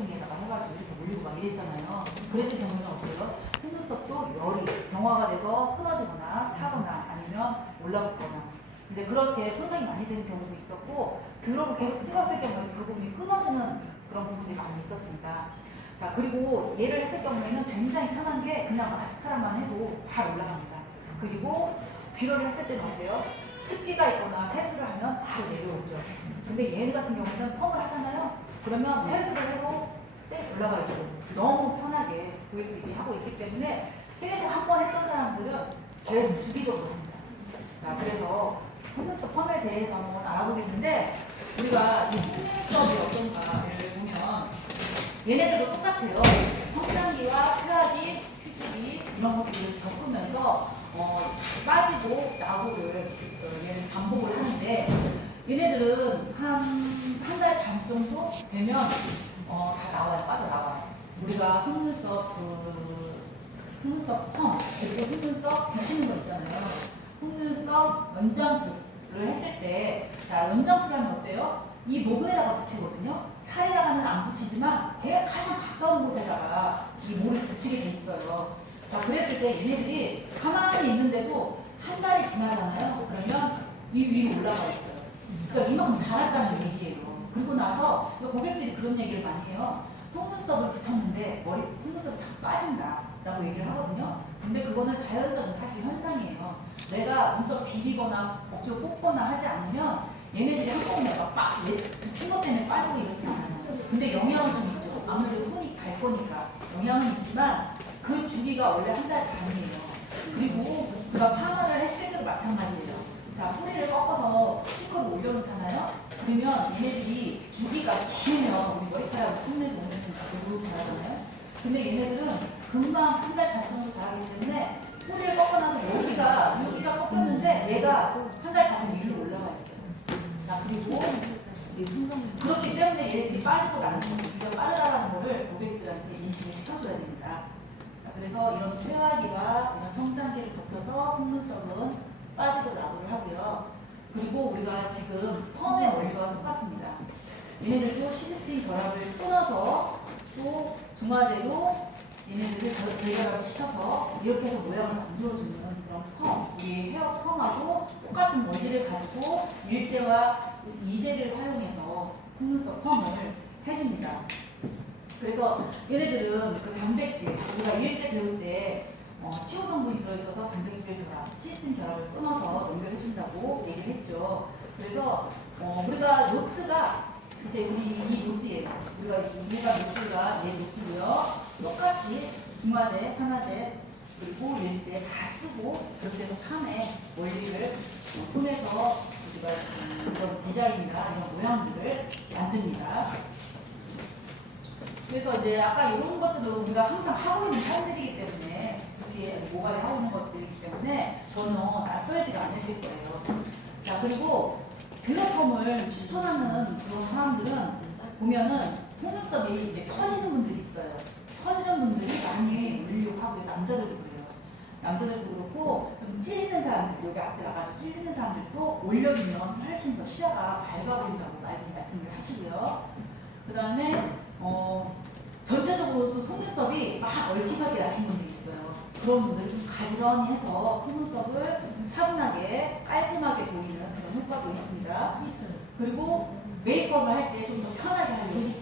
고무층에다가 해가지고 이렇게 올리고 막 이랬잖아요. 그랬을 경우는 어때요? 속눈썹도 열이 경화가 돼서 끊어지거나 타거나 아니면 올라붙거나 이제 그렇게 손상이 많이 되는 경우도 있었고, 뷰러를 계속 찍었을 경우에 그 부분이 끊어지는 그런 부분이 많이 있었습니다. 자, 그리고 얘를 했을 경우에는 굉장히 편한 게 그냥 마스카라만 해도 잘 올라갑니다. 그리고 뷰러를 했을 때는 어때요? 습기가 있거나 세수를 하면 바로 내려오죠. 근데 얘 같은 경우는 펌을 하잖아요. 그러면 세수를 해도 쌩 올라가죠. 너무 편하게 고객들이 하고 있기 때문에 계속 한 번 했던 사람들은 계속 주기적으로 합니다. 자, 그래서 속눈썹 펌에 대해서는 알아보겠는데, 우리가 이 속눈썹이 어떤가를 보면 얘네들도 똑같아요. 성장기와 펴하기, 휴지기 이런 것들을 겪으면서 빠지고 나고를 얘는 반복을 하는데, 얘네들은 한 달 반 정도 되면 다 나와요. 빠져나와요. 우리가 속눈썹 속눈썹 펌 그리고 속눈썹 붙이는 거 있잖아요. 속눈썹 연장술을 했을 때, 자, 연장술 하면 어때요? 이 모근에다가 붙이거든요. 살에다가는 안 붙이지만 걔가 가장 가까운 곳에다가 이 모를 붙이게 돼 있어요. 자, 그랬을 때 얘네들이 가만히 있는데도 한 달이 지나잖아요. 그러면 이 위로 올라가 있어요. 그러니까 이만큼 자랐다는 얘기예요. 그리고 나서 고객들이 그런 얘기를 많이 해요. 속눈썹을 붙였는데 속눈썹이 자꾸 빠진다라고 얘기를 하거든요. 근데 그거는 자연적인 사실 현상이에요. 내가 눈썹 비비거나 억지로 뽑거나 하지 않으면 얘네들이 한꺼번에 막 붙인 것 때문에 빠지고 이러진 않아요. 근데 영향은 좀 있죠. 아무래도 손이 갈 거니까 영향은 있지만 그 주기가 원래 한 달 반이에요. 그리고 우리가 파마를 했을 때도 마찬가지예요. 자, 뿌리를 꺾어서 실컷 올려놓잖아요. 그러면 얘네들이 주기가 길면 우리 머리카락을 손에서 오면서 자라잖아요. 근데 얘네들은 금방 한 달 반 정도 자라기 때문에 뿌리를 꺾어놔서 여기가 꺾였는데 얘가 한 달 반은 위로 올라가 있어요. 자, 그리고 그렇기 때문에 얘네들이 빠지고 나는 주기가 빠르다는 거를 고객들한테 인식을 시켜줘야 됩니다. 자, 그래서 이런 퇴화기와 이런 성장기를 거쳐서 속눈썹은 빠지고 나고를 하고요. 그리고 우리가 지금 펌의 원리가 똑같습니다. 얘네들도 시스템 결합을 끊어서 또 중화제로 얘네들을 재결합을 시켜서 이렇게 해서 모양을 만들어주는 그런 펌, 우리 헤어 펌하고 똑같은 원리를 가지고 일제와 이제를 사용해서 속눈썹 펌을 해줍니다. 그래서 얘네들은 그 단백질, 우리가 일제 배울 때 치유 성분이 들어있어서 단백질 결합, 시스템 결합을 끊어서 연결해준다고 얘기를 했죠. 그래서 우리가 노트가 이제 이 노트예요. 우리가 노트가 얘 노트고요. 똑같이 중화제, 산화제, 그리고 일제 다 쓰고 그렇게 해서 팜의 원리를 통해서 우리가 이런 디자인이나 이런 모양들을 만듭니다. 그래서 이제 아까 이런 것들도 우리가 항상 하고 있는 사람들이기 때문에 모발에 하고 있는 것들이기 때문에 저는 낯설지가 않으실 거예요. 자, 그리고 뷰러펌을 추천하는 그런 사람들은 보면은 속눈썹이 이제 처지는 분들이 있어요. 처지는 분들이 많이 올리려고 하고, 남자들도 그래요. 남자들도 그렇고 좀 찔리는 사람들, 여기 앞에 나가서 찔리는 사람들도 올려주면 훨씬 더 시야가 밝아 보인다고 많이 말씀을 하시고요. 그 다음에 전체적으로 또 속눈썹이 막 얼룩하게 나신 분들이 있어요. 그런 분들은 좀 가지런히 해서 속눈썹을 차분하게 깔끔하게 보이는 그런 효과도 있습니다. 그리고 메이크업을 할 때 좀 더 편하게 하려고,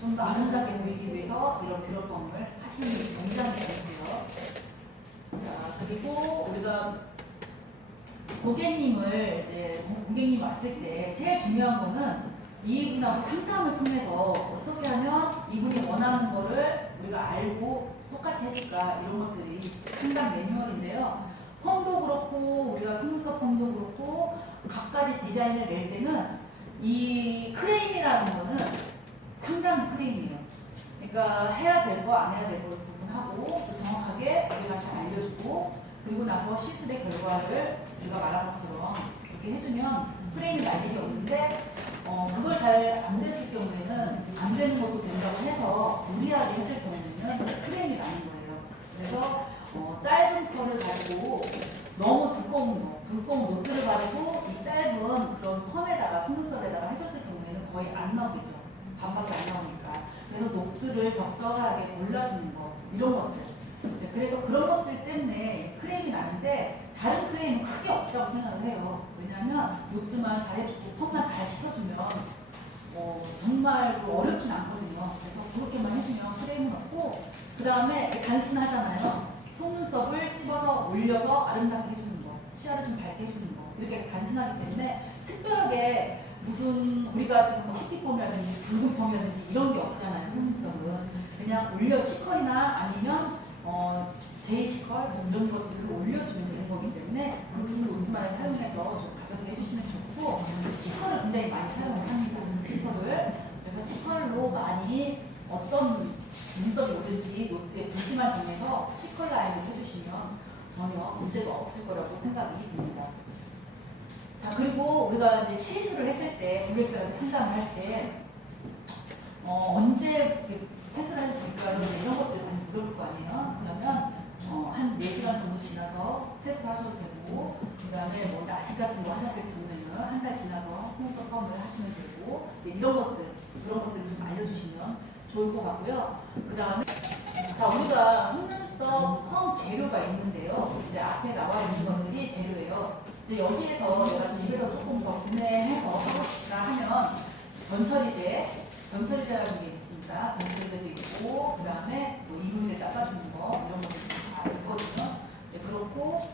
좀 더 아름답게 보이기 위해서 이런 뷰러펌을 하시는 게 굉장히 좋고요. 자, 그리고 우리가 고객님 왔을 때 제일 중요한 거는 이분하고 상담을 통해서 어떻게 하면 이분이 원하는 거를 우리가 알고 똑같이 해줄까, 이런 것들이 상담 매뉴얼인데요. 펌도 그렇고 우리가 속눈썹 펌도 그렇고 각가지 디자인을 낼 때는 이 크레임이라는 거는 상담 크레임이에요. 그러니까 해야 될 거 안 해야 될 거를 구분하고 또 정확하게 우리가 잘 알려주고, 그리고 나서 시술의 결과를 우리가 말한 것처럼 이렇게 해주면 프레임이 날 일이 없는데, 그걸 잘 안 됐을 경우에는 안 되는 것도 된다고 해서 무리하게 했을 경우에는 프레임이 나는 거예요. 그래서 짧은 컬을 바르고 너무 두꺼운 노트를 바르고 이 짧은 그런 펌에다가 속눈썹에다가 해줬을 경우에는 거의 안 나오겠죠. 반밖에 안 나오니까. 그래서 녹들을 적절하게 골라주는 거 이런 것들. 이제 그래서 그런 것들 때문에 크레임이 나는데 다른 크레임은 크게 없다고 생각을 해요. 왜냐하면 녹들만 잘해주고 펌만 잘 시켜주면 정말 어렵진 않거든요. 그래서 그렇게만 해주면 크레임은 없고, 그 다음에 단순하잖아요. 속눈썹을 찝어서 올려서 아름답게 해주는 거, 시야를 좀 밝게 해주는 거, 이렇게 단순하기 때문에 특별하게 무슨 우리가 지금 히피 펌이라든지 붉은 펌이라든지 이런 게 없잖아요. 속눈썹은 그냥 올려 시컬이나 아니면 제이 시컬 이런 것들을 올려주면 되는 거기 때문에 그 노트만을 사용해서 좀 가볍게 해주시면 좋고, 시컬을 굉장히 많이 사용을 합니다. 시컬을. 그래서 시컬로 많이 어떤 눈썹이 오든지 노트에 붓기만 정해서 시컬 라인을 해주시면 전혀 문제가 없을 거라고 생각이 듭니다. 자, 그리고 우리가 이제 시술을 했을 때, 고객들한테 상담을 할 때, 언제 세수를 해도 될까? 이런 것들 많이 물어볼 거 아니에요? 그러면, 한 4시간 정도 지나서 세수를 하셔도 되고, 그 다음에 뭐 나식 같은 거 하셨을 경우에는 한 달 지나서 속눈썹 펌을 하시면 되고, 이런 것들, 그런 것들을 좀 알려주시면 좋을 것 같고요. 그 다음에, 자, 우리가 속눈썹 펌 재료가 있는데요. 이제 앞에 나와 있는 것들이 재료예요. 이제 여기에서 내가 집에서 조금 더 구매해서 하면 전처리제라는 게 있습니다. 전처리제도 있고, 그 다음에 뭐 이물질 닦아주는 거 이런 것들이 다 있거든요. 네, 그렇고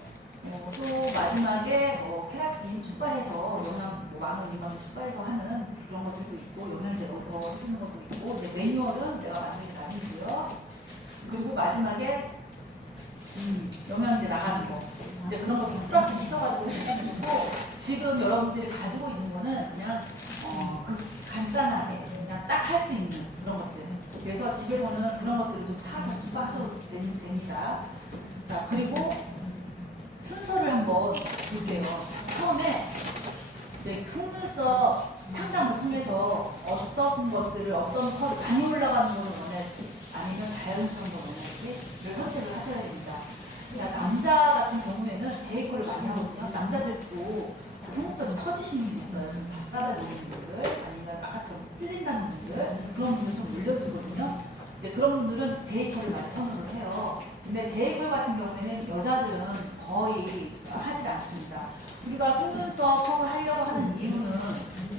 또 마지막에 케라틴 추가해서 영양 10,000원, 20,000원 추가해서 하는 그런 것들도 있고, 영양제 넣어서 쓰는 것도 있고, 이제 매뉴얼은 내가 만든 게 아니고요. 그리고 마지막에 영양제 나가는 거. 이제 그런 거 플러스 시켜가지고 해주시면 좋고, 지금 여러분들이 가지고 있는 거는 그냥 간단하게 그냥 딱 할 수 있는 그런 것들. 그래서 집에서는 그런 것들을 좀 사서 추가하셔도 됩니다. 자, 그리고 순서를 한번 볼게요. 처음에 속눈썹 상담을 통해서 어떤 것들을 어떤 컬 많이 올라가는 걸 원할지 아니면 자연스러운 걸 원할지를 선택을 하셔야 됩니다. 남자 같은 경우에는 제 컬을 많이 하거든요. 남자들도 속눈썹이 처지시는 분 있어요. 좀 바꿔달라는 분들, 아니면 아까처럼 틀린다는 분들, 그런 분들 좀 올려주거든요. 이제 그런 분들은 제 컬을 많이 선호를 해요. 근데 제 컬 같은 경우에는 여자들은 거의 하질 않습니다. 우리가 속눈썹 펌을 하려고 하는 이유는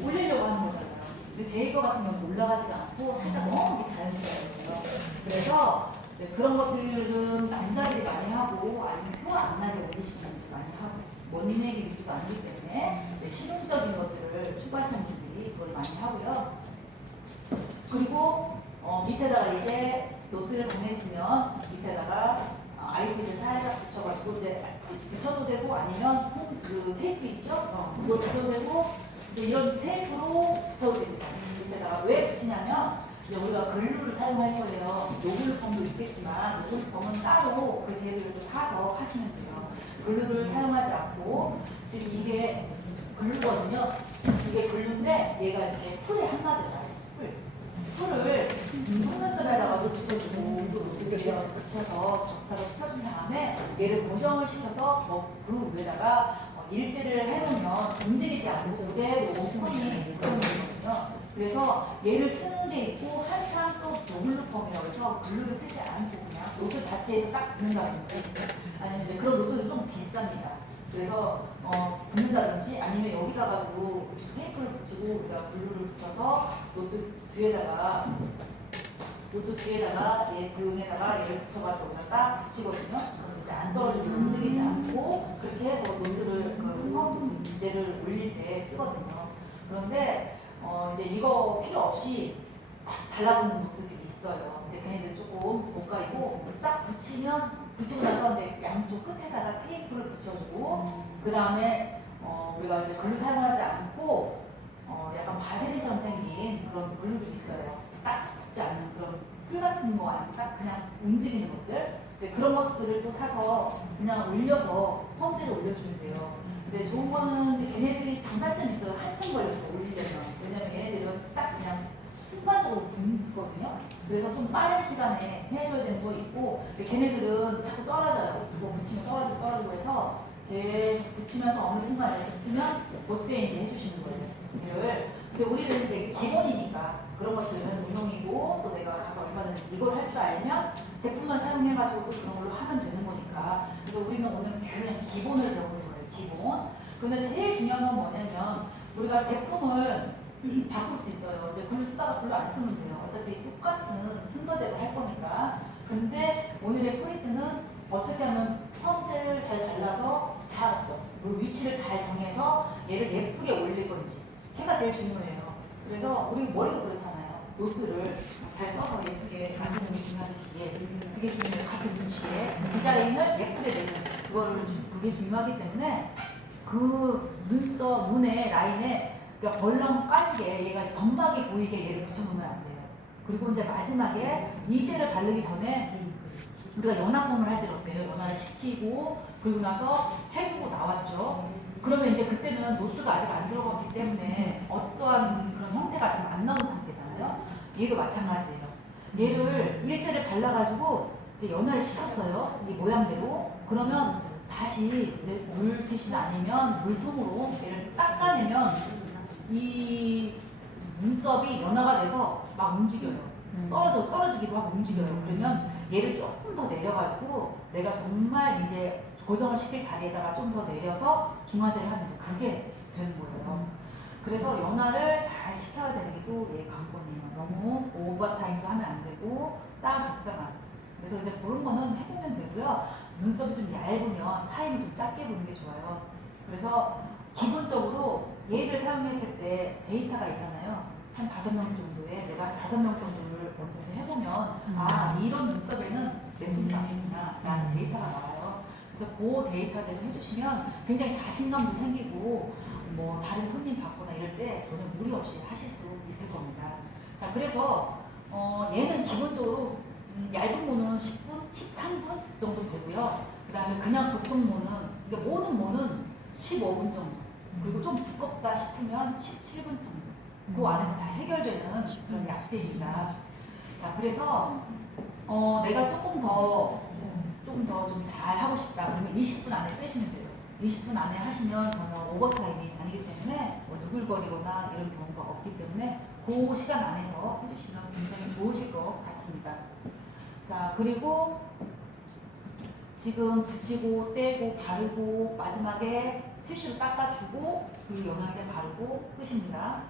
올리려고 하는 거잖아요. 근데 제 컬 같은 경우는 올라가지가 않고 살짝 너무 자연스러워요. 그래서 그런 것들은 남자들이 많이 하고, 아니면 표 안 나게 올리시는 분들 많이 하고, 원내기 위주가 아니기 때문에 실용적인 것들을 추구하시는 분들이 그걸 많이 하고요. 그리고 밑에다가 이제 노트를 정했으면 밑에다가 아이패드 살짝 붙여가지고 이제 붙여도 되고, 아니면 그 테이프 있죠? 그거 붙여도 되고, 이런 테이프로 붙여도 됩니다. 밑에다가 왜 붙이냐면, 이제 우리가 글루를 사용할 거예요. 노블루 펌도 있겠지만 노블루 펌은 따로 그 재료를 사서 하시면 돼요. 글루를 사용하지 않고, 지금 이게 글루거든요. 이게 글루인데 얘가 이제 풀의 한마디다. 풀을 속눈썹에다가도 붙여주고, 또 노트에다가 붙여서 적탁을 시켜준 다음에 얘를 고정을 시켜서 그 위에다가 일지를 해놓으면 움직이지 않고 그대로 펌이 있거든요. 그래서 얘를 쓰는 게 있고, 한참 또 노블루 펌이라고 해서 글루를 쓰지 않고 그냥 노트 자체에서 딱 붙는다든지, 아니면 이제 그런 노트는 좀 비쌉니다. 그래서 붙는다든지, 아니면 여기다가도 테이프를 붙이고 우리가 글루를 붙여서 노트 뒤에다가 얘 등에다가 얘를 붙여가지고 그냥 딱 붙이거든요. 그럼 이제 안 떨어지고 움직이지 않고 그렇게 해서 노트를 펌 문제를 올릴 때 쓰거든요. 그런데 이제 이거 필요 없이 딱 달라붙는 노트들이 있어요. 이제 걔네들 조금 고가이고, 딱 붙이고 나서 이제 양쪽 끝에다가 테이프를 붙여주고, 그 다음에 우리가 이제 글루 사용하지 않고 약간 바세린처럼 생긴 그런 글루들이 있어요. 딱 붙지 않는 그런 풀 같은 거 아니고 딱 그냥 움직이는 것들. 그런 것들을 또 사서 그냥 올려서 펌제를 올려주면 돼요. 근데 좋은 거는 이제 걔네들이 장단점이 있어요. 한참 걸려서 올리려면. 왜냐면 얘네들은 딱 그냥 순간적으로 붓거든요. 그래서 좀 빠른 시간에 해줘야 되는 거 있고, 근데 걔네들은 자꾸 떨어져요. 그거 붙이면 떨어지고 해서 계속 붙이면서 어느 순간에 붙으면 그때 이제 해주시는 거예요. 근데 우리는 이제 기본이니까 그런 것들은 운용이고, 또 내가 가서 이걸 할 줄 알면 제품만 사용해가지고 또 그런 걸로 하면 되는 거니까. 그래서 우리는 오늘 그냥 기본을 배우는 거예요. 기본. 근데 제일 중요한 건 뭐냐면 우리가 제품을 바꿀 수 있어요. 이제 글을 쓰다가 글로 안 쓰면 돼요. 어차피 똑같은 순서대로 할 거니까. 근데 오늘의 포인트는 어떻게 하면 성질을 잘 발라서 그 위치를 잘 정해서 얘를 예쁘게 올릴 건지. 걔가 제일 중요해요. 그래서 우리 머리도 그렇잖아요. 노트를 잘 써서 예쁘게 만드는 게 중요하듯이 그게 중요해요. 같은 눈치에 디자인을 예쁘게 내는 그게 중요하기 때문에 그 눈의 라인에 그러니까 벌렁 까지게 얘가 점막이 보이게 얘를 붙여놓으면 안 돼요. 그리고 이제 마지막에 이젤을 바르기 전에 우리가 연화폼을 할 때는 어때요? 연화를 시키고 그리고 나서 해보고 나왔죠. 그러면 이제 그때는 노트가 아직 안 들어갔기 때문에 어떠한 그런 형태가 지금 안 나온 상태잖아요. 얘도 마찬가지예요. 얘를 일제를 발라가지고 이제 연화를 시켰어요. 이 모양대로. 그러면 다시 물티슈나 아니면 물솜으로 얘를 닦아내면 이 눈썹이 연화가 돼서 막 움직여요. 떨어지기도 하고 움직여요. 그러면 얘를 조금 더 내려가지고 내가 정말 이제 고정을 시킬 자리에다가 좀 더 내려서 중화제를 하면 이제 그게 되는 거예요. 그래서 연화를 잘 시켜야 되는 게 또 얘 관건이에요. 너무 오버타임도 하면 안 되고 딱 적당한. 그래서 이제 그런 거는 해보면 되고요. 눈썹이 좀 얇으면 타임을 좀 짧게 보는 게 좋아요. 그래서 기본적으로 얘를 사용했을 때 데이터가 있잖아요. 한 5명 정도에 내가 5명 정도를 먼저 해보면 아 이런 눈썹에는 내 눈이 맞겠구나 라는 데이터가 나와요. 그래서 그 데이터대로 해주시면 굉장히 자신감도 생기고 뭐 다른 손님 받거나 이럴 때 전혀 무리 없이 하실 수 있을 겁니다. 자 그래서 얘는 기본적으로 얇은 모는 10분, 13분 정도 되고요. 그 다음에 그냥 돋군 모는 그러니까 모든 모는 15분 정도. 그리고 좀 두껍다 싶으면 17분 정도. 그 안에서 다 해결되는 그런 약재입니다. 자, 그래서 내가 조금 더 좀 잘 하고 싶다. 그러면 20분 안에 빼시면 돼요. 20분 안에 하시면 전혀 오버타임이 아니기 때문에 뭐 누글거리거나 이런 경우가 없기 때문에 그 시간 안에서 해주시면 굉장히 좋으실 것 같습니다. 자, 그리고 지금 붙이고 떼고 바르고 마지막에 티슈로 닦아주고 그 영양제 바르고 끝입니다.